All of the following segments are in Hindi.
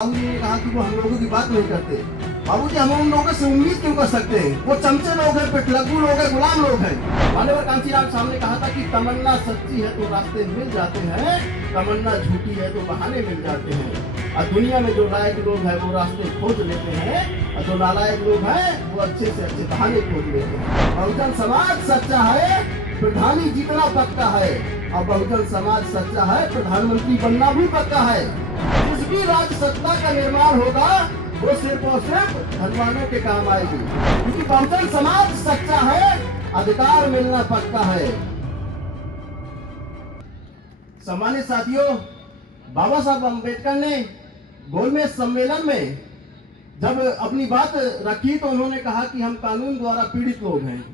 बाबूजी ने कहा कि वो हम लोगों की बात नहीं करते। बाबूजी हम उन लोगों से उम्मीद क्यों कर सकते हैं? वो चमचे लोग हैं, पिटलग्गू लोग हैं, गुलाम लोग हैं। माननीय कांचीराम साहब ने कहा था कि तमन्ना सच्ची है तो रास्ते मिल जाते हैं, तमन्ना झूठी है तो बहाने मिल जाते हैं। और दुनिया में जो लायक लोग हैं वो रास्ते खोज लेते हैं, और जो नालायक लोग हैं वो अच्छे से अच्छे बहाने खोज लेते हैं। बहुजन समाज सच्चा है, प्रधानी जीतना पक्का है, और बहुजन समाज सच्चा है, प्रधानमंत्री बनना भी पक्का है। जिस भी राज सत्ता का निर्माण होगा वो सिर्फ और सिर्फ धनवानों के काम आएगी, क्योंकि बहुजन समाज सच्चा है, अधिकार मिलना पक्का है। सम्मानित साथियों, बाबा साहब अम्बेडकर ने गोलमेज सम्मेलन में जब अपनी बात रखी तो उन्होंने कहा कि हम कानून द्वारा पीड़ित लोग हैं।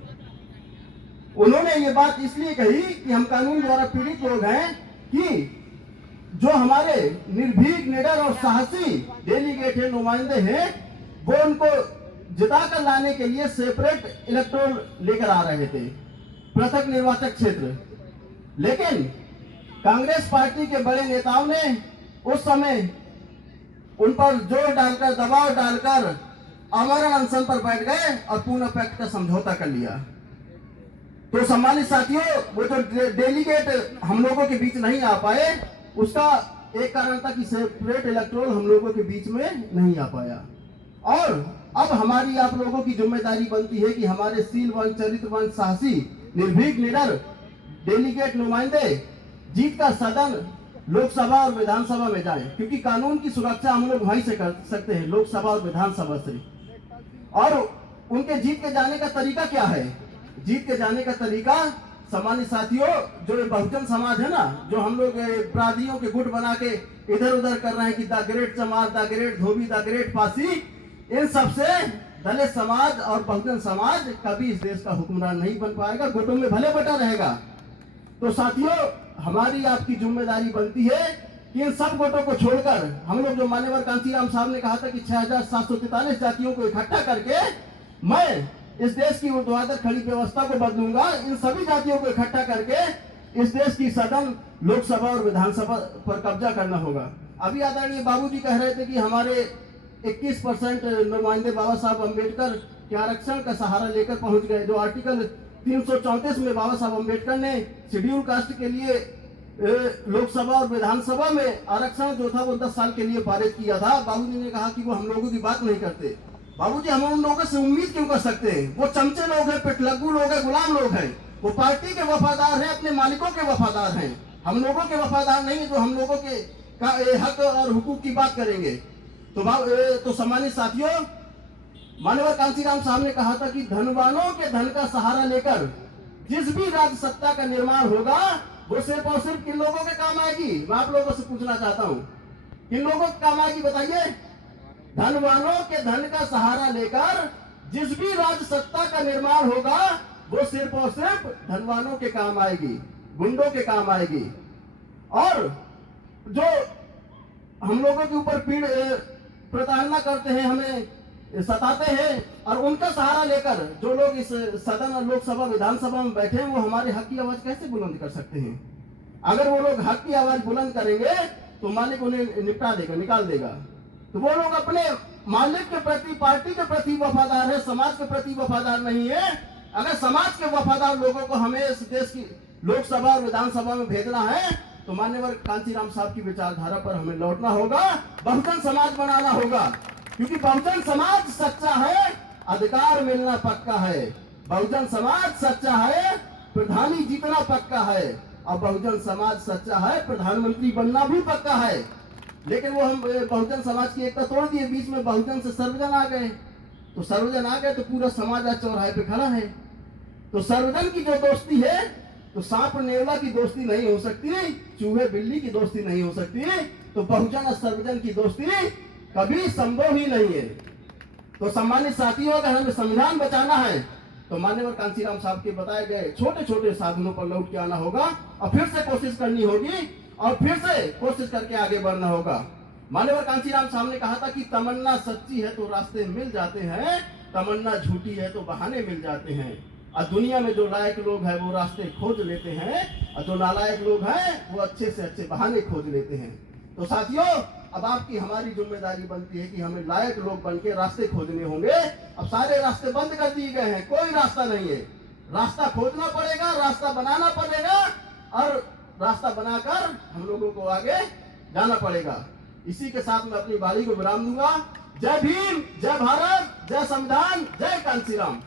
उन्होंने ये बात इसलिए कही कि हम कानून द्वारा पीड़ित लोग हैं कि जो हमारे निर्भीक, निडर और साहसी डेलीगेट हैं, नुमाइंदे हैं, वो उनको जिताकर लाने के लिए सेपरेट इलेक्टोरल लेकर आ रहे थे, पृथक निर्वाचक क्षेत्र। लेकिन कांग्रेस पार्टी के बड़े नेताओं ने उस समय उन पर जोर डालकर, दबाव डालकर आमरण अनशन पर बैठ गए और पूना पैक्ट का समझौता कर लिया। तो सम्मानित साथियों, वो जो डेलीगेट हम लोगों के बीच नहीं आ पाए, उसका एक कारण था कि सेपरेट इलेक्टोरल हम लोगों के बीच में नहीं आ पाया। और अब हमारी आप लोगों की जिम्मेदारी बनती है कि हमारे शीलवान, चरित्रवान, साहसी, निर्भीक, निडर डेलीगेट नुमाइंदे जीत का सदन लोकसभा और विधानसभा में जाएं, क्योंकि कानून की सुरक्षा हम लोग वहीं से कर सकते हैं, लोकसभा और विधानसभा से। और उनके जीत के जाने का तरीका क्या है? जीत के जाने का तरीका, सम्मानित साथियों, जो ये बहुजन समाज है ना, जो हम लोग अपराधियों के गुट बना के इधर उधर कर रहे हैं कि द ग्रेट चमार, the great Dhobi, the great फांसी, इन सबसे दलित समाज और बहुजन समाज कभी इस देश का हुक्मरान नहीं बन पाएगा, गुटों में भले बटा रहेगा। तो साथियों, हमारी आपकी जिम्मेदारी बनती है कि इन सब गुटों को छोड़कर हम लोग, जो मान्यवर कांचीराम साहब ने कहा था कि 6743 जातियों को इकट्ठा करके मैं इस देश की ऊर्ध्वाधर खड़ी व्यवस्था को बदलूंगा, इन सभी जातियों को इकट्ठा करके इस देश की सदन, लोकसभा और विधानसभा पर कब्जा करना होगा। अभी आदरणीय बाबूजी कह रहे थे कि हमारे 21% नुमाइंदे बाबा साहब अम्बेडकर के आरक्षण का सहारा लेकर पहुंच गए। जो आर्टिकल 334 में बाबा साहब अम्बेडकर ने शेड्यूल कास्ट के लिए लोकसभा और विधानसभा में आरक्षण जो था वो 10 साल के लिए पारित किया था। बाबूजी ने कहा कि वो हम लोगों की बात नहीं करते। बाबूजी हम उन लोगों से उम्मीद क्यों कर सकते हैं? वो चमचे लोग हैं, पिटलग्गू लोग हैं, गुलाम लोग हैं। वो पार्टी के वफादार हैं, अपने मालिकों के वफादार हैं, हम लोगों के वफादार नहीं है, जो हम लोगों के हक और हुकूक की बात करेंगे। तो सम्मानित साथियों, माननीय कांचीराम साहब ने कहा था कि धनवानों के धन का सहारा लेकर जिस भी राज सत्ता का निर्माण होगा वो सिर्फ और सिर्फ किन लोगों के काम आएगी? मैं आप लोगों से पूछना चाहता हूँ, किन लोगों के काम आएगी बताइए? धनवानों के धन का सहारा लेकर जिस भी राज सत्ता का निर्माण होगा वो सिर्फ और सिर्फ धनवानों के काम आएगी, गुंडों के काम आएगी। और जो हम लोगों के ऊपर प्रताड़ना करते हैं, हमें सताते हैं, और उनका सहारा लेकर जो लोग इस सदन और लोकसभा विधानसभा में बैठे हैं, वो हमारे हक की आवाज कैसे बुलंद कर सकते हैं? अगर वो लोग हक की आवाज बुलंद करेंगे तो मालिक उन्हें निपटा देगा, निकाल देगा। तो वो लोग अपने मालिक के प्रति, पार्टी के प्रति वफादार है, समाज के प्रति वफादार नहीं है। अगर समाज के वफादार लोगों को हमें इस देश की लोकसभा और विधानसभा में भेजना है तो मान्यवर कांचीराम साहब की विचारधारा पर हमें लौटना होगा, बहुजन समाज बनाना होगा, क्योंकि बहुजन समाज सच्चा है, अधिकार मिलना पक्का है। बहुजन समाज सच्चा है, प्रधानी जीतना पक्का है, और बहुजन समाज सच्चा है, प्रधानमंत्री बनना भी पक्का है। लेकिन वो हम बहुजन समाज की एकता तोड़ दिए, बीच में बहुजन से सर्वजन आ गए। तो सर्वजन आ गए तो पूरा समाज आज चौराहे पे खड़ा है। तो सर्वजन की जो दोस्ती है, तो सांप नेवला की दोस्ती नहीं हो सकती, चूहे बिल्ली की दोस्ती नहीं हो सकती, तो बहुजन और सर्वजन की दोस्ती कभी संभव ही नहीं है। तो सम्मानित साथियों, अगर हमें संविधान बचाना है तो माननीय कांचीराम साहब के बताए गए छोटे छोटे साधनों पर लौट के आना होगा, और फिर से कोशिश करनी होगी, और फिर से कोशिश करके आगे बढ़ना होगा। माननीय कांचीराम साहब ने कहा था कि तमन्ना सच्ची है तो रास्ते मिल जाते हैं, तमन्ना झूठी है तो बहाने मिल जाते हैं। और दुनिया में जो लायक लोग हैं वो रास्ते खोज लेते हैं, और जो नालायक लोग हैं वो अच्छे से अच्छे बहाने खोज लेते हैं। तो साथियों, अब आपकी हमारी जिम्मेदारी बनती है कि हमें लायक लोग बन के रास्ते खोजने होंगे। अब सारे रास्ते बंद कर दिए गए हैं, कोई रास्ता नहीं है। रास्ता खोजना पड़ेगा, रास्ता बनाना पड़ेगा और रास्ता बनाकर हम लोगों को आगे जाना पड़ेगा। इसी के साथ मैं अपनी वाणी को विराम दूंगा। जय भीम, जय भारत, जय संविधान, जय कांशीराम।